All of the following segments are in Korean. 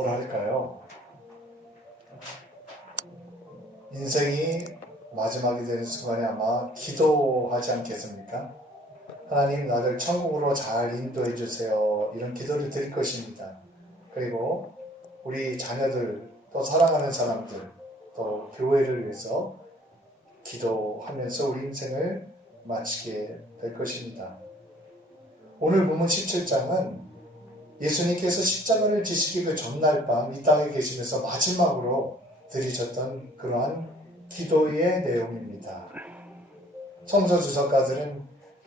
뭐라 할까요? 인생이 마지막이 되는 순간에 아마 기도하지 않겠습니까? 하나님, 나를 천국으로 잘 인도해 주세요. 이런 기도를 드릴 것입니다. 그리고 우리 자녀들, 또 사랑하는 사람들, 또 교회를 위해서 기도하면서 우리 인생을 마치게 될 것입니다. 오늘 본문 17장은 예수님께서 십자가를 지시기 그 전날 밤 이 땅에 계시면서 마지막으로 드리셨던 그러한 기도의 내용입니다. 성서 주석가들은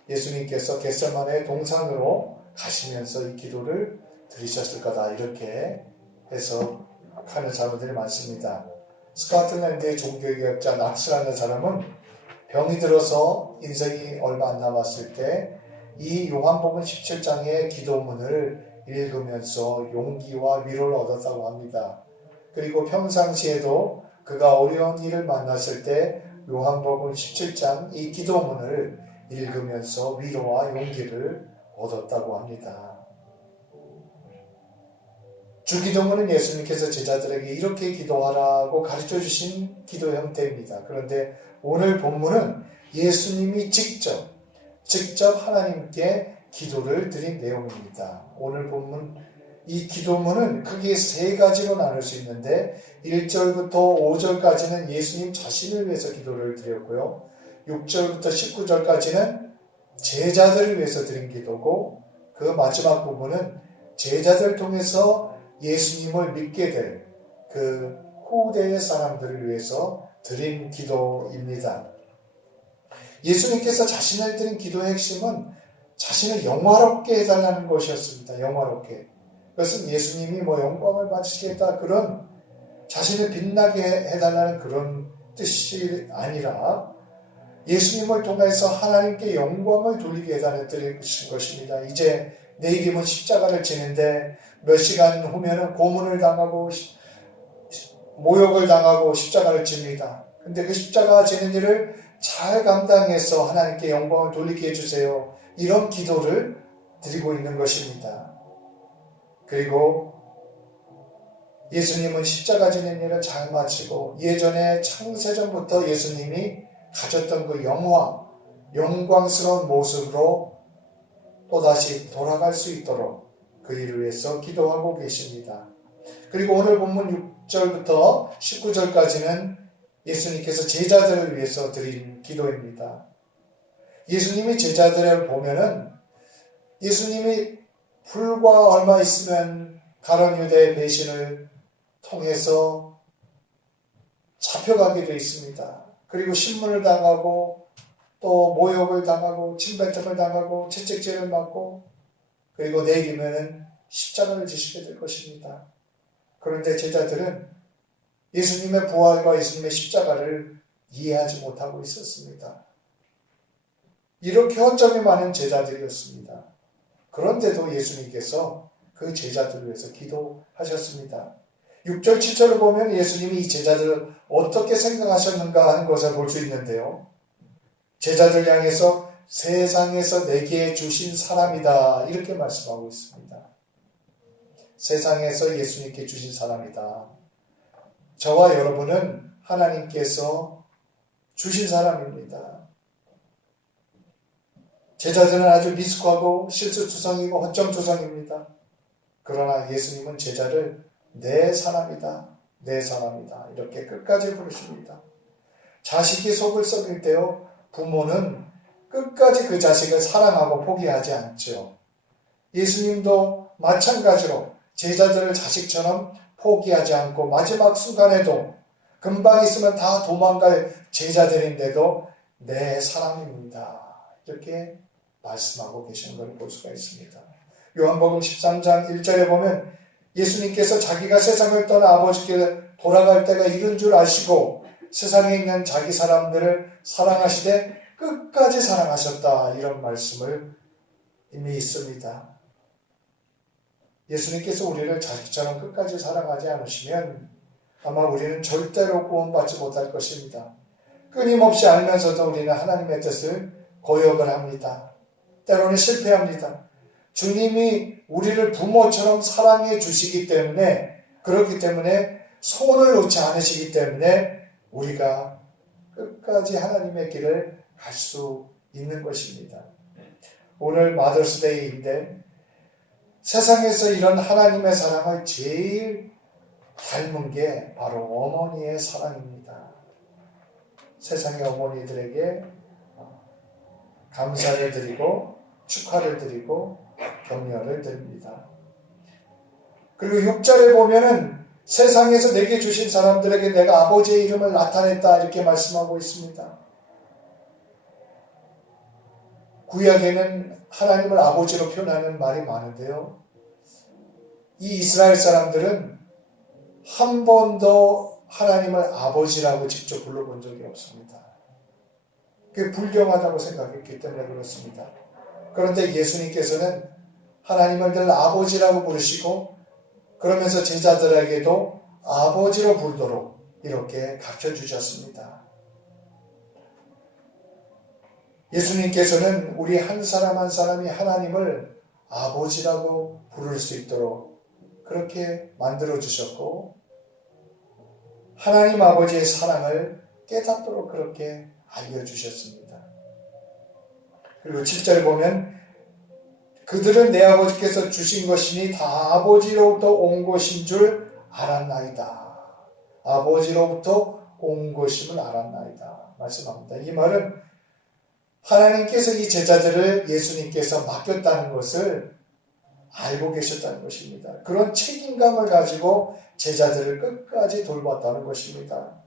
예수님께서 겟세마네 동산으로 가시면서 이 기도를 드리셨을 거다 이렇게 해석하는 사람들이 많습니다. 스코틀랜드의 종교개혁자 낙스라는 사람은 병이 들어서 인생이 얼마 안 남았을 때 이 요한복음 17장의 기도문을 읽으면서 용기와 위로를 얻었다고 합니다. 그리고 평상시에도 그가 어려운 일을 만났을 때 요한복음 17장 이 기도문을 읽으면서 위로와 용기를 얻었다고 합니다. 주기도문은 예수님께서 제자들에게 이렇게 기도하라고 가르쳐 주신 기도 형태입니다. 그런데 오늘 본문은 예수님이 직접 하나님께 기도를 드린 내용입니다. 오늘 본문 이 기도문은 크게 세 가지로 나눌 수 있는데 1절부터 5절까지는 예수님 자신을 위해서 기도를 드렸고요. 6절부터 19절까지는 제자들을 위해서 드린 기도고 그 마지막 부분은 제자들을 통해서 예수님을 믿게 될 그 후대의 사람들을 위해서 드린 기도입니다. 예수님께서 자신을 드린 기도의 핵심은 자신을 영화롭게 해달라는 것이었습니다. 영화롭게. 그것은 예수님이 영광을 받으시겠다 그런 자신을 빛나게 해달라는 그런 뜻이 아니라 예수님을 통해서 하나님께 영광을 돌리게 해달라는 것입니다. 이제 내일이면 십자가를 지는데 몇 시간 후면은 고문을 당하고 모욕을 당하고 십자가를 집니다. 근데 그 십자가 지는 일을 잘 감당해서 하나님께 영광을 돌리게 해주세요. 이런 기도를 드리고 있는 것입니다. 그리고 예수님은 십자가 지는 일을 잘 마치고 예전에 창세전부터 예수님이 가졌던 그 영광스러운 모습으로 또다시 돌아갈 수 있도록 그 일을 위해서 기도하고 계십니다. 그리고 오늘 본문 6절부터 19절까지는 예수님께서 제자들을 위해서 드린 기도입니다. 예수님이 제자들을 보면은 예수님이 불과 얼마 있으면 가룟 유대의 배신을 통해서 잡혀가게 되어 있습니다. 그리고 신문을 당하고 또 모욕을 당하고 침뱉음을 당하고 채찍질을 맞고 그리고 내일이면은 십자가를 지시게 될 것입니다. 그런데 제자들은 예수님의 부활과 예수님의 십자가를 이해하지 못하고 있었습니다. 이렇게 허점이 많은 제자들이었습니다. 그런데도 예수님께서 그 제자들을 위해서 기도하셨습니다. 6절, 7절을 보면 예수님이 이 제자들을 어떻게 생각하셨는가 하는 것을 볼 수 있는데요. 제자들 향해서 세상에서 내게 주신 사람이다 이렇게 말씀하고 있습니다. 세상에서 예수님께 주신 사람이다. 저와 여러분은 하나님께서 주신 사람입니다. 제자들은 아주 미숙하고 실수투성이고 허점투성입니다. 그러나 예수님은 제자를 내 사람이다. 내 사람이다. 이렇게 끝까지 부르십니다. 자식이 속을 썩일 때요. 부모는 끝까지 그 자식을 사랑하고 포기하지 않죠. 예수님도 마찬가지로 제자들을 자식처럼 포기하지 않고 마지막 순간에도 금방 있으면 다 도망갈 제자들인데도 내 사람입니다. 이렇게 말씀하고 계시는 걸 볼 수가 있습니다. 요한복음 13장 1절에 보면 예수님께서 자기가 세상을 떠나 아버지께 돌아갈 때가 이른 줄 아시고 세상에 있는 자기 사람들을 사랑하시되 끝까지 사랑하셨다. 이런 말씀을 이미 있습니다. 예수님께서 우리를 자식처럼 끝까지 사랑하지 않으시면 아마 우리는 절대로 구원받지 못할 것입니다. 끊임없이 알면서도 우리는 하나님의 뜻을 거역을 합니다. 때로는 실패합니다. 주님이 우리를 부모처럼 사랑해 주시기 때문에 그렇기 때문에 손을 놓지 않으시기 때문에 우리가 끝까지 하나님의 길을 갈 수 있는 것입니다. 오늘 마더스데이인데 세상에서 이런 하나님의 사랑을 제일 닮은 게 바로 어머니의 사랑입니다. 세상의 어머니들에게 감사를 드리고 축하를 드리고 격려를 드립니다. 그리고 6절에 보면은 세상에서 내게 주신 사람들에게 내가 아버지의 이름을 나타냈다 이렇게 말씀하고 있습니다. 구약에는 하나님을 아버지로 표현하는 말이 많은데요. 이 이스라엘 사람들은 한 번도 하나님을 아버지라고 직접 불러본 적이 없습니다. 그게 불경하다고 생각했기 때문에 그렇습니다. 그런데 예수님께서는 하나님을 늘 아버지라고 부르시고 그러면서 제자들에게도 아버지로 부르도록 이렇게 가르쳐주셨습니다. 예수님께서는 우리 한 사람 한 사람이 하나님을 아버지라고 부를 수 있도록 그렇게 만들어주셨고 하나님 아버지의 사랑을 깨닫도록 그렇게 알려주셨습니다. 그리고 7절에 보면 그들은 내 아버지께서 주신 것이니 다 아버지로부터 온 것인 줄 알았나이다. 아버지로부터 온 것임을 알았나이다. 말씀합니다. 이 말은 하나님께서 이 제자들을 예수님께서 맡겼다는 것을 알고 계셨다는 것입니다. 그런 책임감을 가지고 제자들을 끝까지 돌봤다는 것입니다.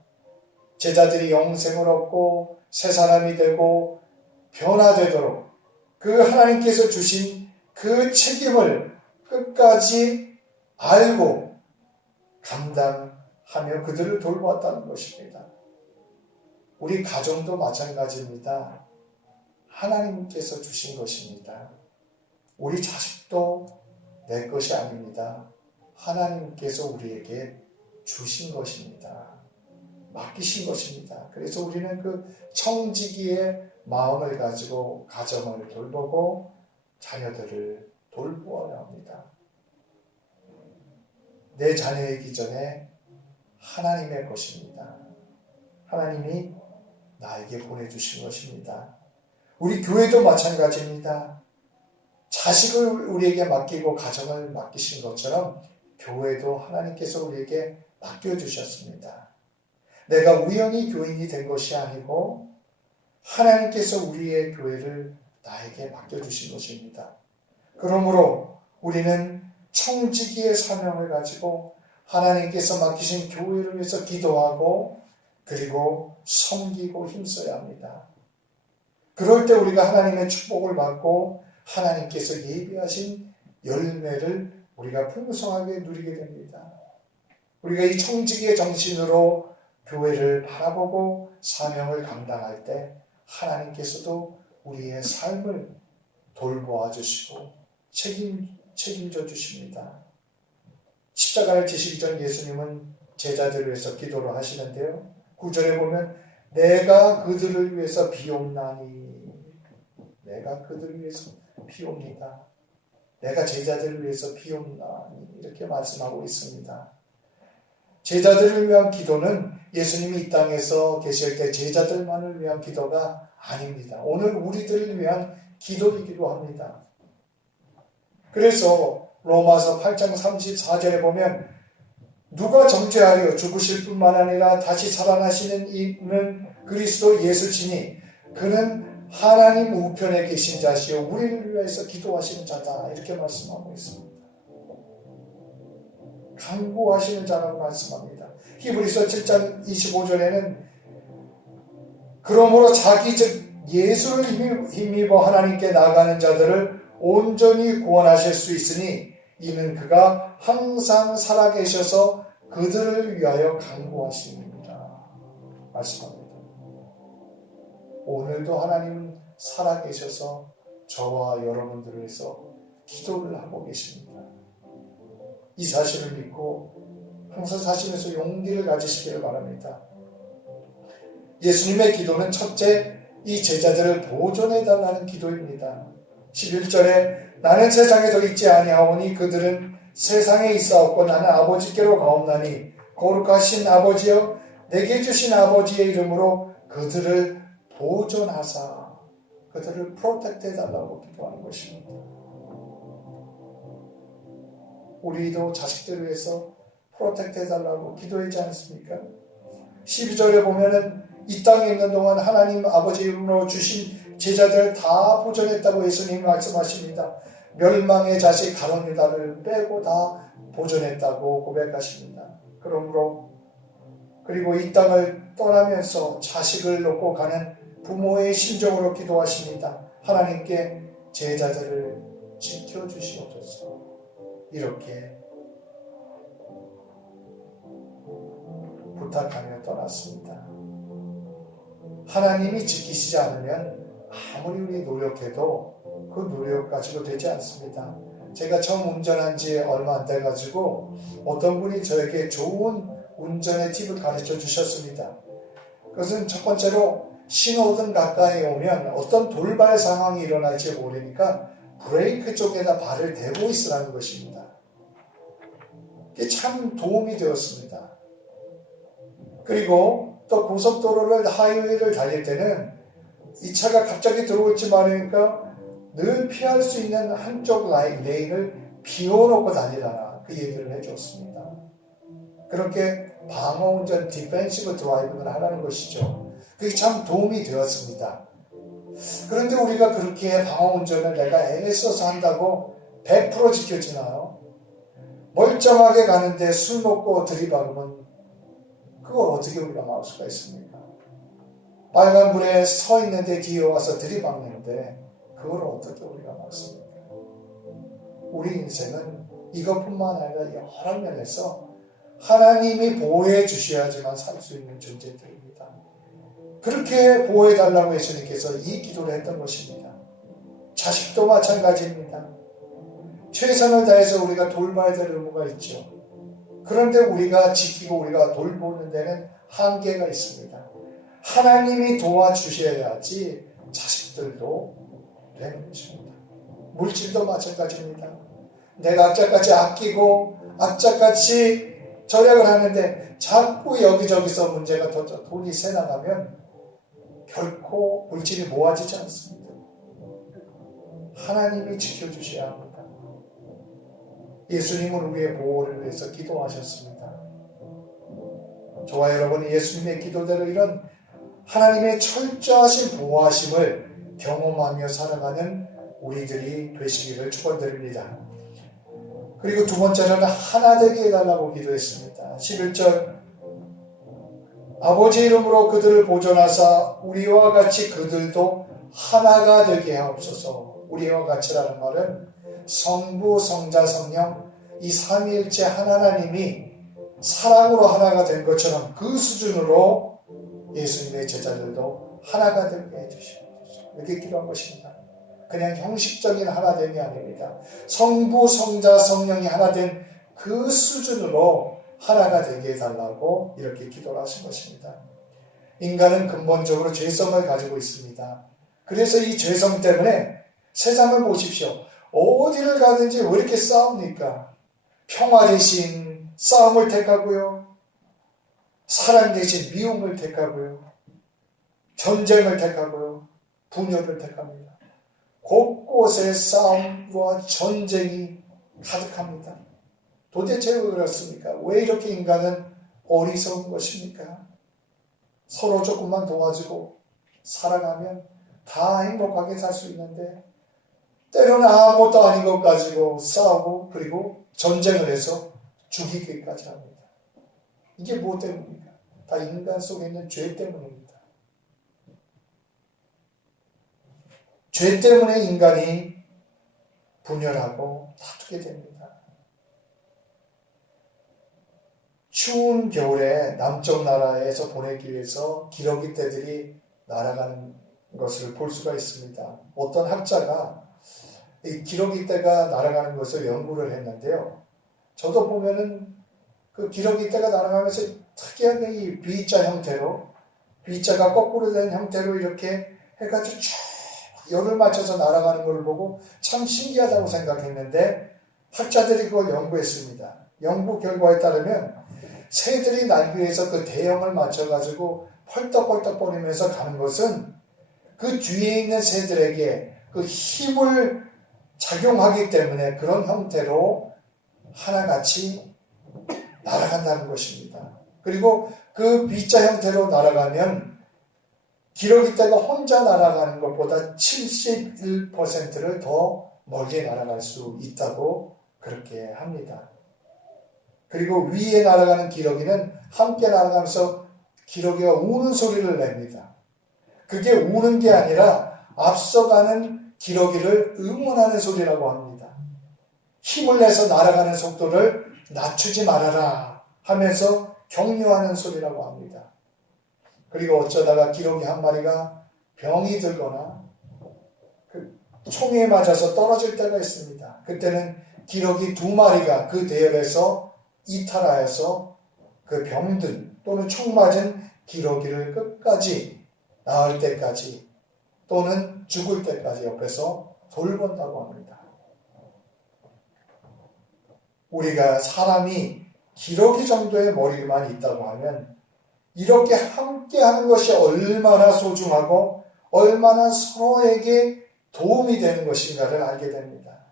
제자들이 영생을 얻고 새 사람이 되고 변화되도록 그 하나님께서 주신 그 책임을 끝까지 알고 감당하며 그들을 돌보았다는 것입니다. 우리 가정도 마찬가지입니다. 하나님께서 주신 것입니다. 우리 자식도 내 것이 아닙니다. 하나님께서 우리에게 주신 것입니다. 맡기신 것입니다. 그래서 우리는 그 청지기의 마음을 가지고 가정을 돌보고 자녀들을 돌보아야 합니다. 내 자녀이기 전에 하나님의 것입니다. 하나님이 나에게 보내주신 것입니다. 우리 교회도 마찬가지입니다. 자식을 우리에게 맡기고 가정을 맡기신 것처럼 교회도 하나님께서 우리에게 맡겨주셨습니다. 내가 우연히 교인이 된 것이 아니고 하나님께서 우리의 교회를 나에게 맡겨주신 것입니다. 그러므로 우리는 청지기의 사명을 가지고 하나님께서 맡기신 교회를 위해서 기도하고 그리고 섬기고 힘써야 합니다. 그럴 때 우리가 하나님의 축복을 받고 하나님께서 예비하신 열매를 우리가 풍성하게 누리게 됩니다. 우리가 이 청지기의 정신으로 교회를 바라보고 사명을 감당할 때 하나님께서도 우리의 삶을 돌보아 주시고 책임져 주십니다. 십자가를 지시기 전 예수님은 제자들을 위해서 기도를 하시는데요. 9절에 보면 내가 그들을 위해서 비옵나니 내가 그들을 위해서 비옵니다. 내가 제자들을 위해서 비옵나니 이렇게 말씀하고 있습니다. 제자들을 위한 기도는 예수님이 이 땅에서 계실 때 제자들만을 위한 기도가 아닙니다. 오늘 우리들을 위한 기도이기도 합니다. 그래서 로마서 8장 34절에 보면 누가 정죄하려 죽으실 뿐만 아니라 다시 살아나시는 이는 그리스도 예수시니 그는 하나님 우편에 계신 자시요 우리를 위해서 기도하시는 자다 이렇게 말씀하고 있습니다. 간구하시는 자라고 말씀합니다. 히브리서 7장 25절에는 그러므로 자기 즉 예수를 힘입어 하나님께 나아가는 자들을 온전히 구원하실 수 있으니 이는 그가 항상 살아계셔서 그들을 위하여 간구하십니다. 말씀합니다. 오늘도 하나님은 살아계셔서 저와 여러분들을 위해서 기도를 하고 계십니다. 이 사실을 믿고 항상 사시면서 용기를 가지시기를 바랍니다. 예수님의 기도는 첫째, 이 제자들을 보존해달라는 기도입니다. 11절에 나는 세상에 더 있지 아니하오니 그들은 세상에 있사옵고 나는 아버지께로 가옵나니 거룩하신 아버지여 내게 주신 아버지의 이름으로 그들을 보존하사 그들을 프로텍트 해달라고 기도하는 것입니다. 우리도 자식들을 위해서 프로텍트 해달라고 기도하지 않습니까? 12절에 보면은 이 땅에 있는 동안 하나님 아버지 이름으로 주신 제자들 다 보존했다고 예수님이 말씀하십니다. 멸망의 자식 가론 유다를 빼고 다 보존했다고 고백하십니다. 그러므로 그리고 이 땅을 떠나면서 자식을 놓고 가는 부모의 심정으로 기도하십니다. 하나님께 제자들을 지켜주시옵소서. 이렇게 부탁하며 떠났습니다. 하나님이 지키시지 않으면 아무리 우리 노력해도 그 노력 가지고 되지 않습니다. 제가 처음 운전한 지 얼마 안 돼가지고 어떤 분이 저에게 좋은 운전의 팁을 가르쳐 주셨습니다. 그것은 첫 번째로 신호등 가까이 오면 어떤 돌발 상황이 일어날지 모르니까 브레이크 쪽에다 발을 대고 있으라는 것입니다. 이게 참 도움이 되었습니다. 그리고 또 고속도로를 하이웨이를 달릴 때는 이 차가 갑자기 들어올지 말으니까 늘 피할 수 있는 한쪽 레인을 비워놓고 달리라 그 얘기를 해줬습니다. 그렇게 방어운전 디펜시브 드라이빙을 하라는 것이죠. 그게 참 도움이 되었습니다. 그런데 우리가 그렇게 방어운전을 내가 애써서 한다고 100% 지켜지나요? 멀쩡하게 가는데 술 먹고 들이박으면 그걸 어떻게 우리가 막을 수가 있습니까? 빨간불에 서 있는데 뒤에 와서 들이박는데 그걸 어떻게 우리가 막습니까? 우리 인생은 이것뿐만 아니라 여러 면에서 하나님이 보호해 주셔야지만 살 수 있는 존재들입니다. 그렇게 보호해달라고 예수님께서 이 기도를 했던 것입니다. 자식도 마찬가지입니다. 최선을 다해서 우리가 돌봐야 될 의무가 있죠. 그런데 우리가 지키고 우리가 돌보는 데는 한계가 있습니다. 하나님이 도와주셔야지 자식들도 되는 것입니다. 물질도 마찬가지입니다. 내가 악착같이 아끼고 악착같이 절약을 하는데 자꾸 여기저기서 문제가 터져 돈이 새나가면 결코 물질이 모아지지 않습니다. 하나님이 지켜주셔야 합니다. 예수님은 우리의 보호를 위해서 기도하셨습니다. 저와 여러분이 예수님의 기도대로 이런 하나님의 철저하신 보호하심을 경험하며 살아가는 우리들이 되시기를 축원드립니다. 그리고 두 번째는 하나 되게 해달라고 기도했습니다. 11절 아버지 이름으로 그들을 보존하사 우리와 같이 그들도 하나가 되게 하옵소서. 우리와 같이라는 말은 성부, 성자, 성령 이 삼위일체 하나님이 사랑으로 하나가 된 것처럼 그 수준으로 예수님의 제자들도 하나가 되게 해주시옵소서. 이렇게 기도한 것입니다. 그냥 형식적인 하나됨이 아닙니다. 성부, 성자, 성령이 하나 된 그 수준으로 하나가 되게 해달라고 이렇게 기도를 하신 것입니다. 인간은 근본적으로 죄성을 가지고 있습니다. 그래서 이 죄성 때문에 세상을 보십시오. 어디를 가든지 왜 이렇게 싸웁니까? 평화 대신 싸움을 택하고요. 사랑 대신 미움을 택하고요. 전쟁을 택하고요. 분열을 택합니다. 곳곳에 싸움과 전쟁이 가득합니다. 도대체 왜 그렇습니까? 왜 이렇게 인간은 어리석은 것입니까? 서로 조금만 도와주고 살아가면 다 행복하게 살 수 있는데 때로는 아무것도 아닌 것 가지고 싸우고 그리고 전쟁을 해서 죽이기까지 합니다. 이게 무엇 때문입니까? 다 인간 속에 있는 죄 때문입니다. 죄 때문에 인간이 분열하고 다투게 됩니다. 추운 겨울에 남쪽 나라에서 보내기 위해서 기러기 떼들이 날아가는 것을 볼 수가 있습니다. 어떤 학자가 이 기러기 떼가 날아가는 것을 연구를 했는데요. 저도 보면은 그 기러기 떼가 날아가면서 특이하게 이 V자 형태로, V자가 거꾸로 된 형태로 이렇게 해가지고 쭉 열을 맞춰서 날아가는 걸 보고 참 신기하다고 생각했는데 학자들이 그걸 연구했습니다. 연구 결과에 따르면 새들이 날기 위해서 그 대형을 맞춰가지고 펄떡펄떡거리면서 가는 것은 그 뒤에 있는 새들에게 그 힘을 작용하기 때문에 그런 형태로 하나같이 날아간다는 것입니다. 그리고 그 B자 형태로 날아가면 기러기 떼가 혼자 날아가는 것보다 71%를 더 멀리 날아갈 수 있다고 그렇게 합니다. 그리고 위에 날아가는 기러기는 함께 날아가면서 기러기가 우는 소리를 냅니다. 그게 우는 게 아니라 앞서가는 기러기를 응원하는 소리라고 합니다. 힘을 내서 날아가는 속도를 낮추지 말아라 하면서 격려하는 소리라고 합니다. 그리고 어쩌다가 기러기 한 마리가 병이 들거나 총에 맞아서 떨어질 때가 있습니다. 그때는 기러기 두 마리가 그 대열에서 이탈하여서 그 병든 또는 총 맞은 기러기를 끝까지 나을 때까지 또는 죽을 때까지 옆에서 돌본다고 합니다. 우리가 사람이 기러기 정도의 머리만 있다고 하면 이렇게 함께하는 것이 얼마나 소중하고 얼마나 서로에게 도움이 되는 것인가를 알게 됩니다.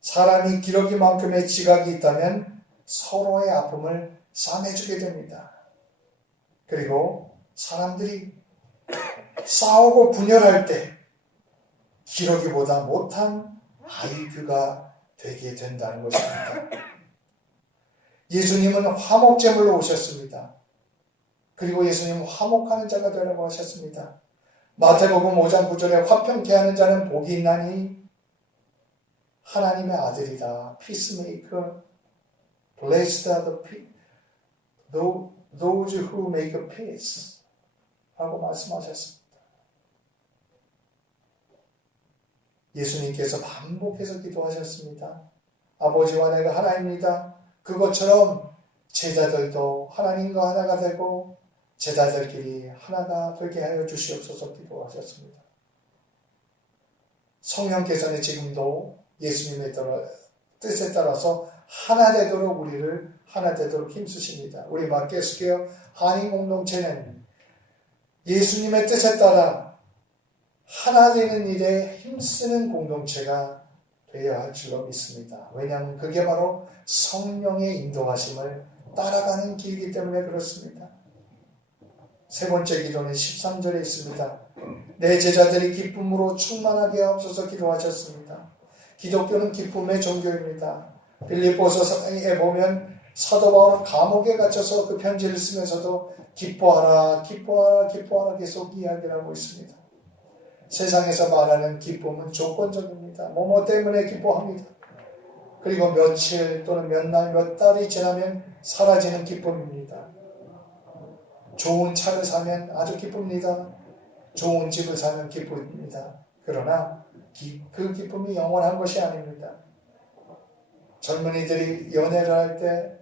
사람이 기러기만큼의 지각이 있다면 서로의 아픔을 싸매주게 됩니다. 그리고 사람들이 싸우고 분열할 때 기러기보다 못한 아이유가 되게 된다는 것입니다. 예수님은 화목제물로 오셨습니다. 그리고 예수님은 화목하는 자가 되라고 하셨습니다. 마태복음 5장 9절에 화평케 하는 자는 복이 있나니 하나님의 아들이다. Peacemaker, blessed are those who make peace 라고 말씀하셨습니다. 예수님께서 반복해서 기도하셨습니다. 아버지와 내가 하나입니다. 그것처럼 제자들도 하나님과 하나가 되고 제자들끼리 하나가 되게 하여 주시옵소서 기도하셨습니다. 성령께서는 지금도 예수님의 뜻에 따라서 하나 되도록 우리를 하나 되도록 힘쓰십니다. 우리 마켓스퀘어 한인 공동체는 예수님의 뜻에 따라 하나 되는 일에 힘쓰는 공동체가 되어야 할 줄로 믿습니다. 왜냐하면 그게 바로 성령의 인도하심을 따라가는 길이기 때문에 그렇습니다. 세 번째 기도는 13절에 있습니다. 내 제자들이 기쁨으로 충만하게 하옵소서 기도하셨습니다. 기독교는 기쁨의 종교입니다. 빌립보서에 보면 사도 바울은 감옥에 갇혀서 그 편지를 쓰면서도 기뻐하라 기뻐하라 기뻐하라 계속 이야기를 하고 있습니다. 세상에서 말하는 기쁨은 조건적입니다. 뭐뭐 때문에 기뻐합니다. 그리고 며칠 또는 몇 날, 몇 달이 지나면 사라지는 기쁨입니다. 좋은 차를 사면 아주 기쁩니다. 좋은 집을 사면 기쁩니다. 그러나 그 기쁨이 영원한 것이 아닙니다. 젊은이들이 연애를 할 때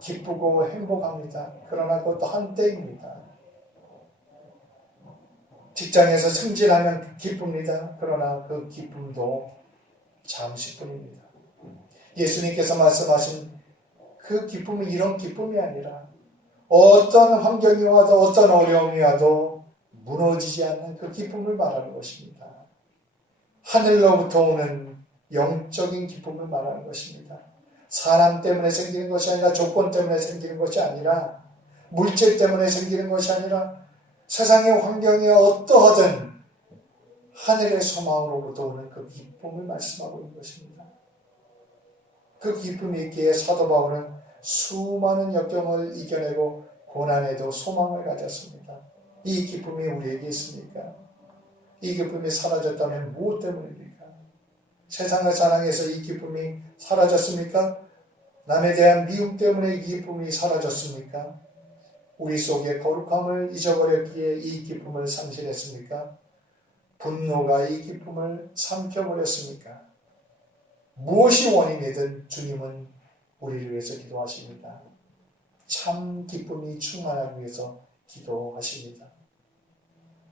기쁘고 행복합니다. 그러나 그것도 한때입니다. 직장에서 승진하면 기쁩니다. 그러나 그 기쁨도 잠시뿐입니다. 예수님께서 말씀하신 그 기쁨이 이런 기쁨이 아니라 어떤 환경이 와도 어떤 어려움이 와도 무너지지 않는 그 기쁨을 말하는 것입니다. 하늘로부터 오는 영적인 기쁨을 말하는 것입니다. 사람 때문에 생기는 것이 아니라 조건 때문에 생기는 것이 아니라 물질 때문에 생기는 것이 아니라 세상의 환경이 어떠하든 하늘의 소망으로부터 오는 그 기쁨을 말씀하고 있는 것입니다. 그 기쁨이 있기에 사도 바울은 수많은 역경을 이겨내고 고난에도 소망을 가졌습니다. 이 기쁨이 우리에게 있습니까? 이 기쁨이 사라졌다면 무엇 때문입니까? 세상을 사랑해서 이 기쁨이 사라졌습니까? 남에 대한 미움 때문에 이 기쁨이 사라졌습니까? 우리 속에 거룩함을 잊어버렸기에 이 기쁨을 상실했습니까? 분노가 이 기쁨을 삼켜버렸습니까? 무엇이 원인이든 주님은 우리를 위해서 기도하십니다. 참 기쁨이 충만하기 위해서 기도하십니다.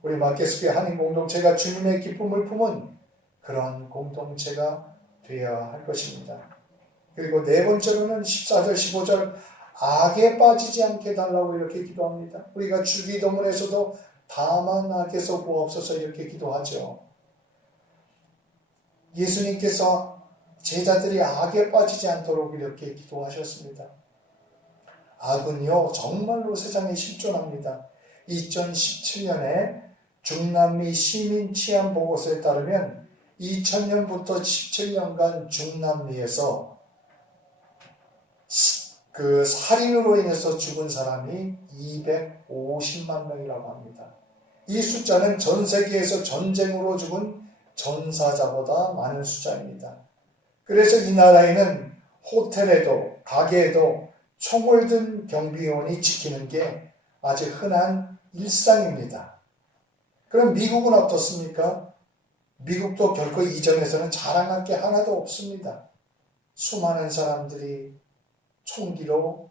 우리 마켓스퀘어 한인 공동체가 주님의 기쁨을 품은 그런 공동체가 되어야 할 것입니다. 그리고 네 번째로는 14절, 15절 악에 빠지지 않게 달라고 이렇게 기도합니다. 우리가 주기도문에서도 다만 악에서 구하옵소서 이렇게 기도하죠. 예수님께서 제자들이 악에 빠지지 않도록 이렇게 기도하셨습니다. 악은요 정말로 세상에 실존합니다. 2017년에 중남미 시민 치안 보고서에 따르면 2000년부터 17년간 중남미에서 그 살인으로 인해서 죽은 사람이 250만 명이라고 합니다. 이 숫자는 전 세계에서 전쟁으로 죽은 전사자보다 많은 숫자입니다. 그래서 이 나라에는 호텔에도 가게에도 총을 든 경비원이 지키는 게 아주 흔한 일상입니다. 그럼 미국은 어떻습니까? 미국도 결코 이전에서는 자랑할 게 하나도 없습니다. 수많은 사람들이 총기로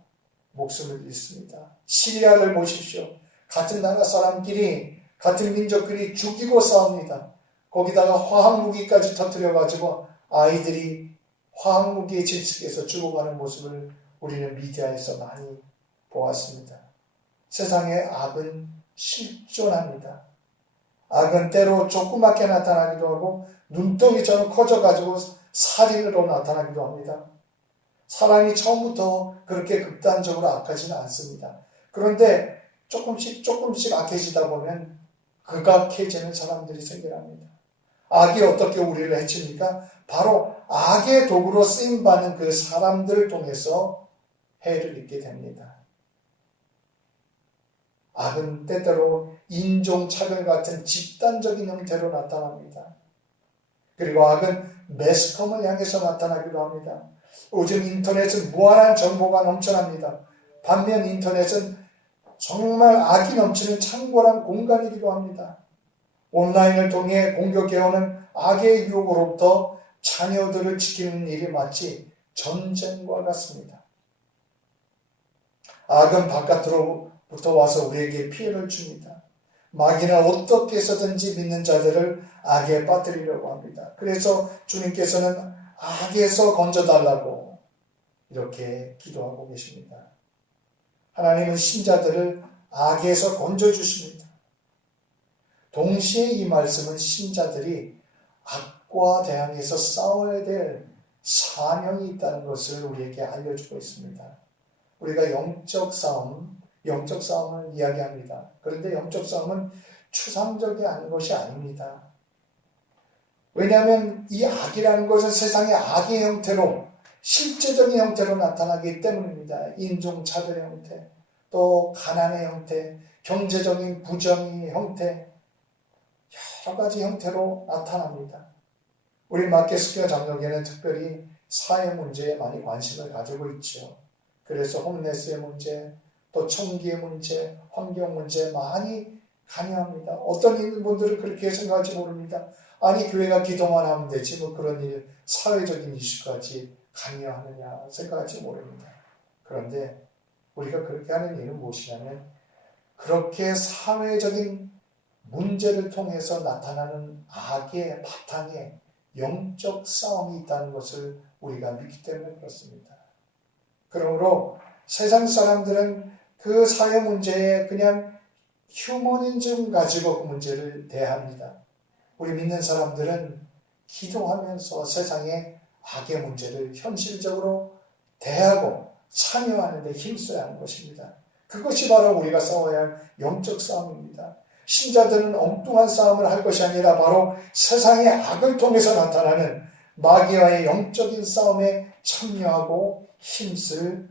목숨을 잃습니다. 시리아를 보십시오. 같은 나라 사람끼리 같은 민족끼리 죽이고 싸웁니다. 거기다가 화학무기까지 터뜨려가지고 아이들이 화학무기에 질식해서 죽어가는 모습을 우리는 미디어에서 많이 보았습니다. 세상에 악은 실존합니다. 악은 때로 조그맣게 나타나기도 하고 눈덩이처럼 커져가지고 살인으로 나타나기도 합니다. 사람이 처음부터 그렇게 극단적으로 악하지는 않습니다. 그런데 조금씩 악해지다 보면 극악해지는 사람들이 생겨납니다. 악이 어떻게 우리를 해칩니까? 바로 악의 도구로 쓰임받는 그 사람들을 통해서 해를 입게 됩니다. 악은 때때로 인종차별 같은 집단적인 형태로 나타납니다. 그리고 악은 매스컴을 향해서 나타나기도 합니다. 요즘 인터넷은 무한한 정보가 넘쳐납니다. 반면 인터넷은 정말 악이 넘치는 창궐한 공간이기도 합니다. 온라인을 통해 공격해오는 악의 유혹으로부터 자녀들을 지키는 일이 마치 전쟁과 같습니다. 악은 바깥으로부터 와서 우리에게 피해를 줍니다. 마귀는 어떻게 해서든지 믿는 자들을 악에 빠뜨리려고 합니다. 그래서 주님께서는 악에서 건져달라고 이렇게 기도하고 계십니다. 하나님은 신자들을 악에서 건져주십니다. 동시에 이 말씀은 신자들이 악과 대항해서 싸워야 될 사명이 있다는 것을 우리에게 알려주고 있습니다. 우리가 영적 싸움을 이야기합니다. 그런데 영적 싸움은 추상적이 아닌 것이 아닙니다. 왜냐하면 이 악이라는 것은 세상의 악의 형태로 실제적인 형태로 나타나기 때문입니다. 인종차별의 형태, 또 가난의 형태, 경제적인 부정의 형태, 여러 가지 형태로 나타납니다. 우리 마켓스퀘어 장로교는 특별히 사회 문제에 많이 관심을 가지고 있죠. 그래서 홈레스의 문제, 또 총기의 문제, 환경 문제 많이 관여합니다. 어떤 분들은 그렇게 생각할지 모릅니다. 아니 교회가 기도만 하면 되지 뭐 그런 일, 사회적인 이슈까지 관여하느냐 생각할지 모릅니다. 그런데 우리가 그렇게 하는 이유는 무엇이냐면 그렇게 사회적인 문제를 통해서 나타나는 악의 바탕에 영적 싸움이 있다는 것을 우리가 믿기 때문에 그렇습니다. 그러므로 세상 사람들은 그 사회 문제에 그냥 휴머니즘 가지고 그 문제를 대합니다. 우리 믿는 사람들은 기도하면서 세상의 악의 문제를 현실적으로 대하고 참여하는 데 힘써야 하는 것입니다. 그것이 바로 우리가 싸워야 할 영적 싸움입니다. 신자들은 엉뚱한 싸움을 할 것이 아니라 바로 세상의 악을 통해서 나타나는 마귀와의 영적인 싸움에 참여하고 힘쓸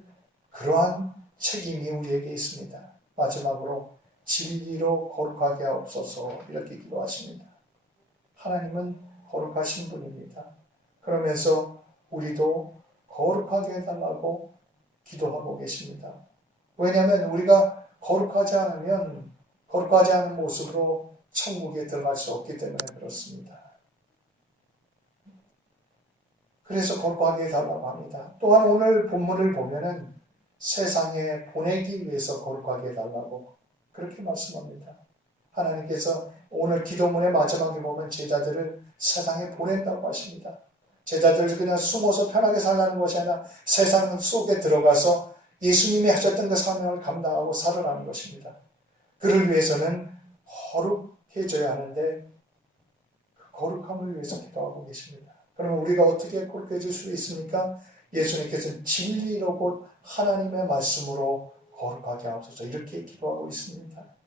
그러한 책임이 우리에게 있습니다. 마지막으로 진리로 거룩하게 하옵소서 이렇게 기도하십니다. 하나님은 거룩하신 분입니다. 그러면서 우리도 거룩하게 해달라고 기도하고 계십니다. 왜냐하면 우리가 거룩하지 않은 모습으로 천국에 들어갈 수 없기 때문에 그렇습니다. 그래서 거룩하게 해달라고 합니다. 또한 오늘 본문을 보면은 세상에 보내기 위해서 거룩하게 해달라고 그렇게 말씀합니다. 하나님께서 오늘 기도문의 마지막에 보면 제자들을 세상에 보낸다고 하십니다. 제자들 그냥 숨어서 편하게 살라는 것이 아니라 세상 속에 들어가서 예수님이 하셨던 그 사명을 감당하고 살아가는 것입니다. 그를 위해서는 거룩해져야 하는데 그 거룩함을 위해서 기도하고 계십니다. 그러면 우리가 어떻게 거룩해질 수 있습니까? 예수님께서는 진리로 곧 하나님의 말씀으로 거룩하게 하옵소서 이렇게 기도하고 있습니다.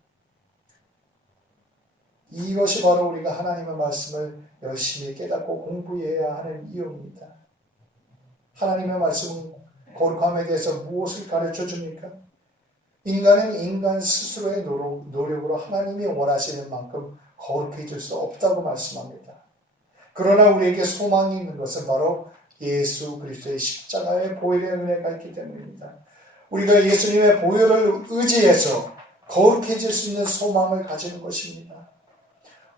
이것이 바로 우리가 하나님의 말씀을 열심히 깨닫고 공부해야 하는 이유입니다. 하나님의 말씀은 거룩함에 대해서 무엇을 가르쳐 줍니까? 인간은 인간 스스로의 노력으로 하나님이 원하시는 만큼 거룩해질 수 없다고 말씀합니다. 그러나 우리에게 소망이 있는 것은 바로 예수 그리스도의 십자가의 보혈의 은혜가 있기 때문입니다. 우리가 예수님의 보혈을 의지해서 거룩해질 수 있는 소망을 가지는 것입니다.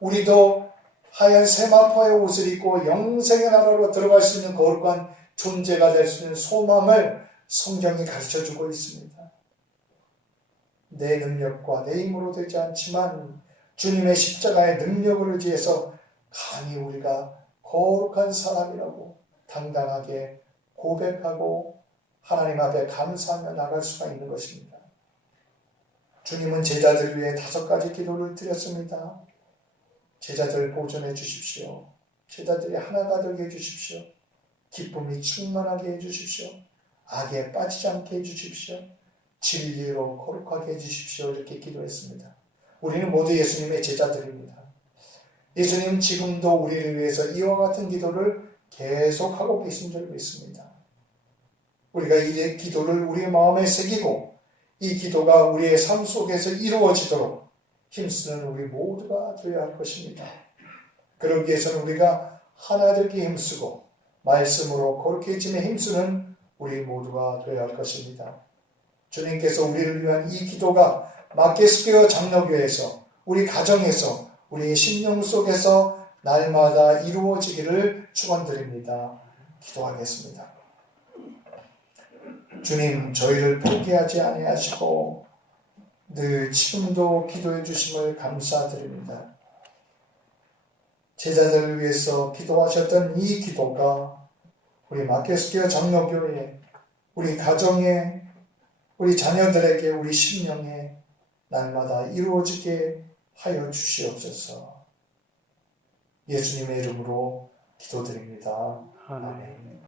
우리도 하얀 세마포의 옷을 입고 영생의 나라로 들어갈 수 있는 거룩한 존재가 될 수 있는 소망을 성경이 가르쳐주고 있습니다. 내 능력과 내 힘으로 되지 않지만 주님의 십자가의 능력을 의지해서 감히 우리가 거룩한 사람이라고 당당하게 고백하고 하나님 앞에 감사하며 나갈 수가 있는 것입니다. 주님은 제자들을 위해 5가지 기도를 드렸습니다. 제자들 보존해 주십시오. 제자들이 하나가 되게 해주십시오. 기쁨이 충만하게 해주십시오. 악에 빠지지 않게 해주십시오. 진리로 거룩하게 해주십시오. 이렇게 기도했습니다. 우리는 모두 예수님의 제자들입니다. 예수님 지금도 우리를 위해서 이와 같은 기도를 계속하고 계신 줄 믿습니다. 우리가 이 기도를 우리의 마음에 새기고 이 기도가 우리의 삶 속에서 이루어지도록 힘쓰는 우리 모두가 되어야 할 것입니다. 그러기 위해서는 우리가 하나 되기 힘쓰고 말씀으로 거룩해짐에 힘쓰는 우리 모두가 되어야 할 것입니다. 주님께서 우리를 위한 이 기도가 마켓스퀘어 장로교회에서 우리 가정에서 우리 심령 속에서 날마다 이루어지기를 축원드립니다. 기도하겠습니다. 주님, 저희를 포기하지 아니하시고 늘 지금도 기도해 주심을 감사드립니다. 제자들을 위해서 기도하셨던 이 기도가 우리 마켓스퀘어 장로교회, 우리 가정에, 우리 자녀들에게, 우리 심령에 날마다 이루어지게 하여 주시옵소서. 예수님의 이름으로 기도드립니다. 아멘.